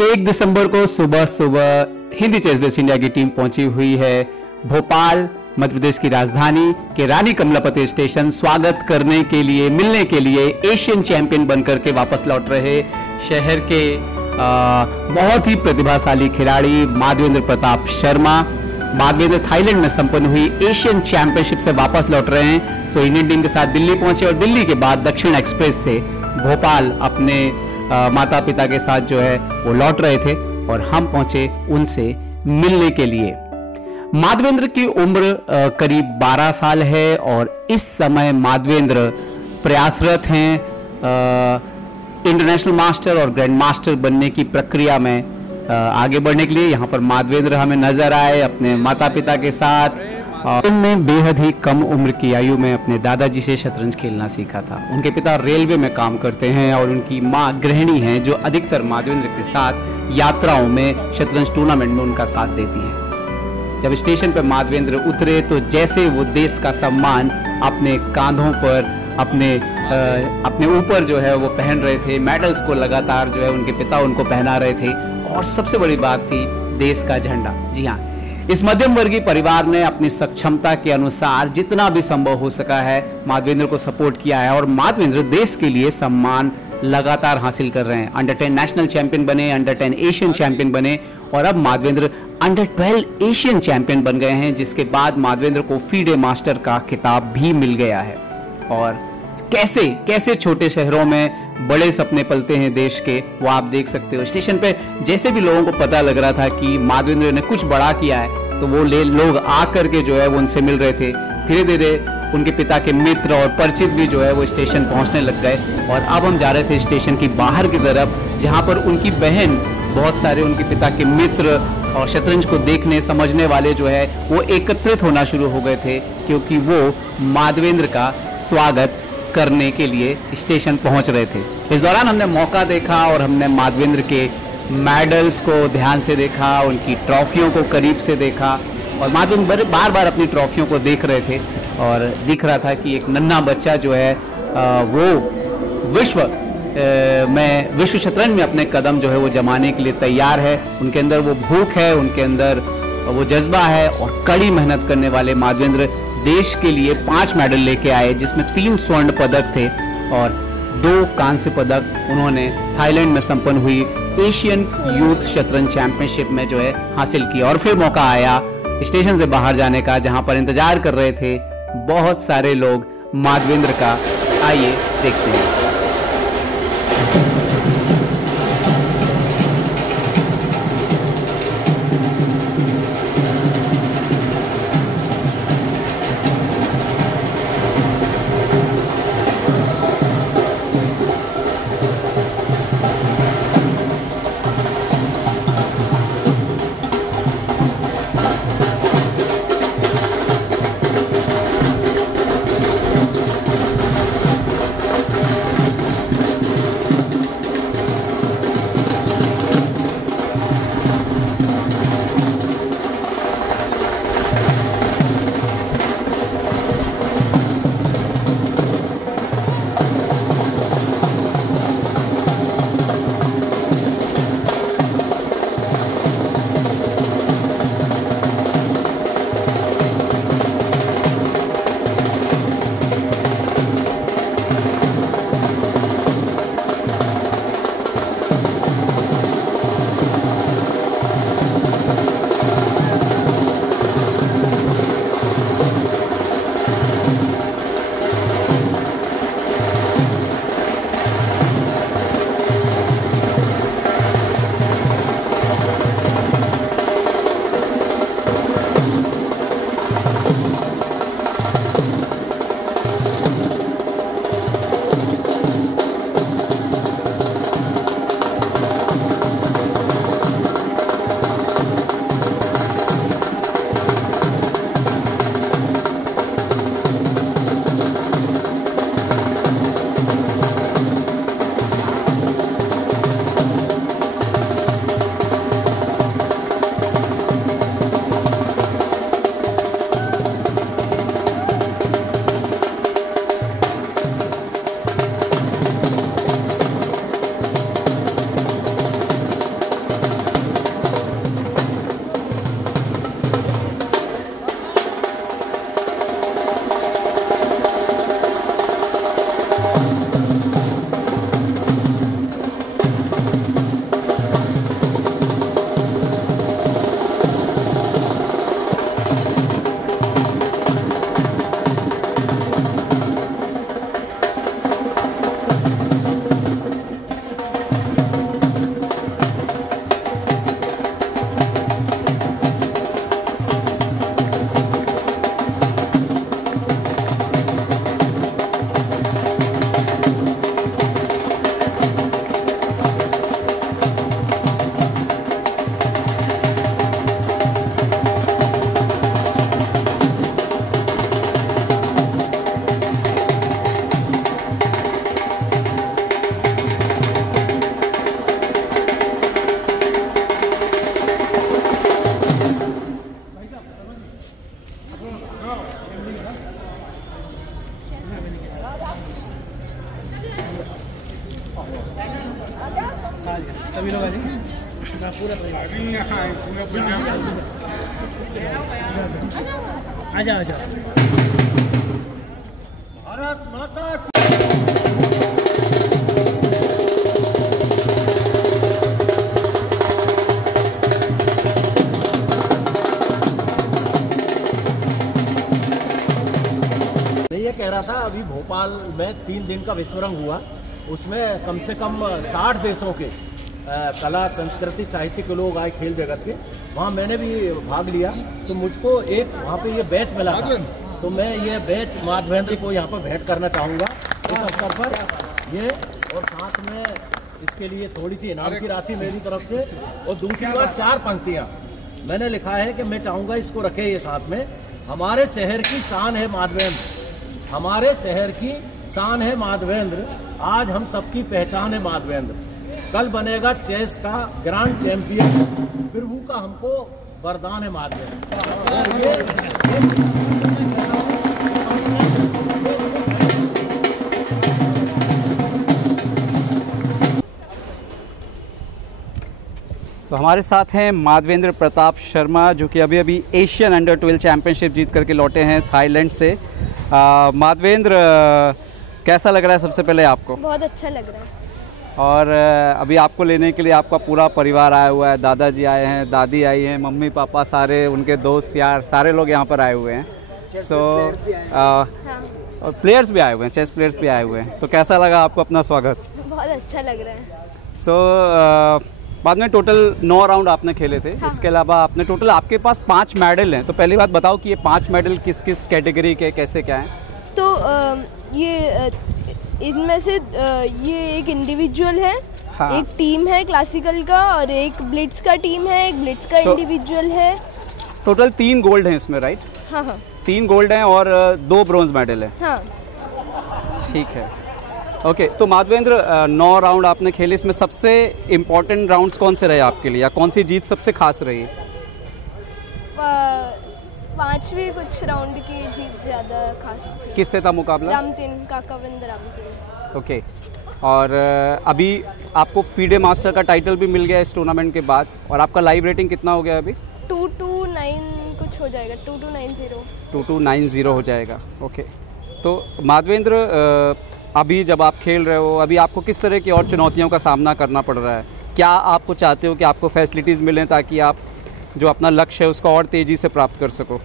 1 दिसंबर को सुबह सुबह हिंदी चेस बेस इंडिया की टीम पहुंची हुई है भोपाल, मध्य प्रदेश की राजधानी के रानी कमलापति स्टेशन स्वागत करने के लिए, मिलने के लिए एशियन चैंपियन बनकर के वापस लौट रहे शहर के बहुत ही प्रतिभाशाली खिलाड़ी माधवेंद्र प्रताप शर्मा। माधवेंद्र थाईलैंड में संपन्न हुई एशियन चैंपियनशिप से वापस लौट रहे हैं। सो इंडियन टीम के साथ दिल्ली पहुंचे और दिल्ली के बाद दक्षिण एक्सप्रेस से भोपाल अपने माता पिता के साथ जो है वो लौट रहे थे और हम पहुंचे उनसे मिलने के लिए। माधवेंद्र की उम्र करीब 12 साल है और इस समय माधवेंद्र प्रयासरत हैं इंटरनेशनल मास्टर और ग्रैंड मास्टर बनने की प्रक्रिया में आगे बढ़ने के लिए। यहाँ पर माधवेंद्र हमें नजर आए अपने माता पिता के साथ। उन्होंने बेहद ही कम उम्र की आयु में अपने दादाजी से शतरंज खेलना सीखा था। उनके पिता रेलवे में काम करते हैं और उनकी माँ गृहिणी हैं जो अधिकतर माधवेंद्र के साथ यात्राओं में शतरंज टूर्नामेंट में उनका साथ देती हैं। जब स्टेशन पर माधवेंद्र उतरे तो जैसे वो देश का सम्मान अपने कांधों पर अपने ऊपर जो है वो पहन रहे थे, मेडल्स को लगातार जो है उनके पिता उनको पहना रहे थे और सबसे बड़ी बात थी देश का झंडा। जी हाँ, इस मध्यम वर्गीय परिवार ने अपनी सक्षमता के अनुसार जितना भी संभव हो सका है माधवेंद्र को सपोर्ट किया है और माधवेंद्र देश के लिए सम्मान लगातार हासिल कर रहे हैं। अंडर 10 नेशनल चैंपियन बने, अंडर 10 एशियन चैंपियन बने और अब माधवेंद्र अंडर 12 एशियन चैंपियन बन गए हैं, जिसके बाद माधवेंद्र को फीडे मास्टर का खिताब भी मिल गया है। और कैसे कैसे छोटे शहरों में बड़े सपने पलते हैं देश के, वो आप देख सकते हो। स्टेशन पे जैसे भी लोगों को पता लग रहा था कि माधवेंद्र ने कुछ बड़ा किया है तो वो लोग आकर के जो है वो उनसे मिल रहे थे। धीरे धीरे उनके पिता के मित्र और परिचित भी जो है वो स्टेशन पहुंचने लग गए और अब हम जा रहे थे स्टेशन की बाहर की तरफ, जहां पर उनकी बहन, बहुत सारे उनके पिता के मित्र और शतरंज को देखने समझने वाले जो है वो एकत्रित होना शुरू हो गए थे, क्योंकि वो माधवेंद्र का स्वागत करने के लिए स्टेशन पहुंच रहे थे। इस दौरान हमने मौका देखा और हमने माधवेंद्र के मेडल्स को ध्यान से देखा, उनकी ट्रॉफियों को करीब से देखा और माधवेंद्र बार बार अपनी ट्रॉफियों को देख रहे थे और दिख रहा था कि एक नन्हा बच्चा जो है वो विश्व शतरंज में अपने कदम जो है वो जमाने के लिए तैयार है। उनके अंदर वो भूख है, उनके अंदर वो जज्बा है और कड़ी मेहनत करने वाले माधवेंद्र देश के लिए 5 मेडल लेके आए, जिसमें 3 स्वर्ण पदक थे और 2 कांस्य पदक उन्होंने थाईलैंड में संपन्न हुई एशियन यूथ शतरंज चैंपियनशिप में जो है हासिल किया। और फिर मौका आया स्टेशन से बाहर जाने का, जहां पर इंतजार कर रहे थे बहुत सारे लोग माधवेंद्र का। आइए देखते हैं। सभी लोग आजा आजा। भारत माता ये कह रहा था अभी भोपाल में 3 दिन का विश्वरंग हुआ, उसमें कम से कम 60 देशों के कला संस्कृति साहित्य के लोग आए, खेल जगत के। वहाँ मैंने भी भाग लिया तो मुझको एक वहाँ पे ये बैच मिला था, तो मैं ये बैच माधवेंद्र को यहाँ पर भेंट करना चाहूँगा इस अवसर पर ये, और साथ में इसके लिए थोड़ी सी इनाम की राशि मेरी तरफ से। और दूसरी बात 4 पंक्तियाँ मैंने लिखा है कि मैं चाहूँगा इसको रखे ये साथ में। हमारे शहर की शान है माधवेंद्र, हमारे शहर की शान है माधवेंद्र, आज हम सबकी पहचान है माधवेंद्र, कल बनेगा चेस का ग्रांड चैंपियन, प्रभु का हमको वरदान है माधवेंद्र। तो हमारे साथ हैं माधवेंद्र प्रताप शर्मा, जो कि अभी अभी एशियन अंडर 12 चैंपियनशिप जीत करके लौटे हैं थाईलैंड से। माधवेंद्र, कैसा लग रहा है सबसे पहले आपको? बहुत अच्छा लग रहा है। और अभी आपको लेने के लिए आपका पूरा परिवार आया हुआ है, दादाजी आए हैं, दादी आई हैं, मम्मी पापा, सारे उनके दोस्त यार, सारे लोग यहाँ पर आए हुए हैं। सो और प्लेयर्स भी आए हुए हैं, चेस प्लेयर्स भी आए हुए हैं। तो कैसा लगा आपको अपना स्वागत? बहुत अच्छा लग रहा है। सो बाद में टोटल 9 राउंड आपने खेले थे। हाँ। इसके अलावा आपने टोटल, आपके पास 5 मेडल हैं। तो पहली बात बताओ कि ये 5 मेडल किस किस कैटेगरी के, कैसे क्या हैं? तो ये इनमें से ये एक इंडिविजुअल है। हाँ। एक टीम है क्लासिकल का, और एक ब्लिट्स का टीम है, एक ब्लिट्स का इंडिविजुअल है। टोटल 3 गोल्ड हैं इसमें, राइट? हाँ हाँ, 3 गोल्ड हैं और 2 ब्रॉन्ज मेडल हैं। हाँ ठीक है, ओके। तो माधवेंद्र, 9 राउंड आपने खेले, इसमें सबसे इम्पोर्टेंट राउंड्स कौन से रहे आपके लिए, या कौन सी जीत सबसे खास रही? 5वीं कुछ राउंड की जीत ज़्यादा खास थी। किससे था मुकाबला? रामतिन, काकाविंद रामतिन। ओके। और अभी आपको फीडे मास्टर का टाइटल भी मिल गया इस टूर्नामेंट के बाद, और आपका लाइव रेटिंग कितना हो गया अभी? 2290 कुछ हो जाएगा, 2290। 2290 हो जाएगा, ओके। तो माधवेंद्र, अभी जब आप खेल रहे हो, अभी आपको किस तरह की और चुनौतियों का सामना करना पड़ रहा है? क्या आपको चाहते हो कि आपको फैसिलिटीज़ मिलें ताकि आप जो अपना लक्ष्य है उसको और तेज़ी से प्राप्त कर सको?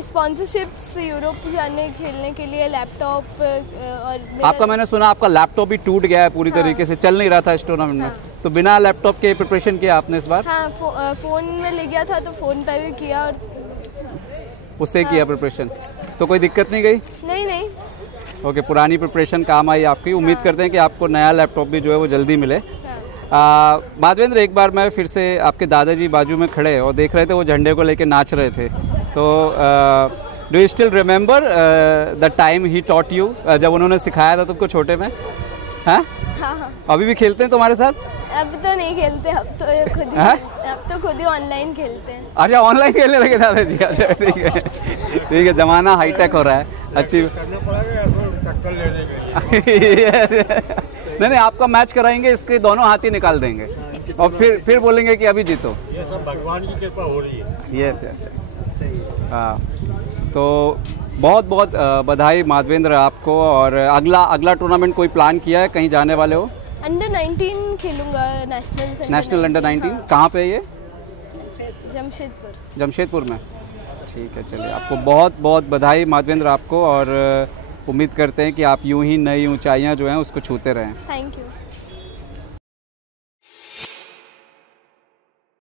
स्पॉन्सरशिप्स, यूरोप जाने खेलने के लिए लैपटॉप, और आपका मैंने सुना आपका लैपटॉप भी टूट गया है पूरी तरीके से, चल नहीं रहा था इस टूर्नामेंट में। तो बिना लैपटॉप के प्रिपरेशन किया आपने इस बार? हाँ, फ़ोन में ले गया था तो फ़ोन पे भी किया, और उससे किया प्रिपरेशन। तो कोई दिक्कत नहीं गई? नहीं। ओके, पुरानी प्रिपरेशन काम आई आपकी। उम्मीद करते हैं कि आपको नया लैपटॉप भी जो है वो जल्दी मिले। माधवेंद्र, एक बार मैं फिर से, आपके दादाजी बाजू में खड़े और देख रहे थे, वो झंडे को लेके नाच रहे थे। तो do you still remember the time he taught you, जब उन्होंने सिखाया था तुमको छोटे में? हाँ, अभी भी खेलते हैं तुम्हारे साथ? अब तो नहीं खेलते, अब तो खुद ही ऑनलाइन खेलते हैं। अच्छा, ऑनलाइन खेलने लगे दादाजी? अच्छा, ठीक है ठीक है, ज़माना हाईटेक हो रहा है। अच्छी नहीं, आपका मैच कराएंगे, इसके दोनों हाथ ही निकाल देंगे और फिर बोलेंगे कि अभी जीतो। ये सब भगवान की कृपा हो रही है। यस। हाँ, तो बहुत बहुत बधाई माधवेंद्र आपको। और अगला टूर्नामेंट कोई प्लान किया है, कहीं जाने वाले हो? अंडर 19 खेलूंगा, नेशनल अंडर 19। हाँ। कहाँ पे ये? जमशेदपुर में। ठीक है, चलिए, आपको बहुत बहुत बधाई माधवेंद्र आपको, और उम्मीद करते हैं कि आप यूं ही नई ऊंचाइयां जो हैं उसको छूते रहें। Thank you.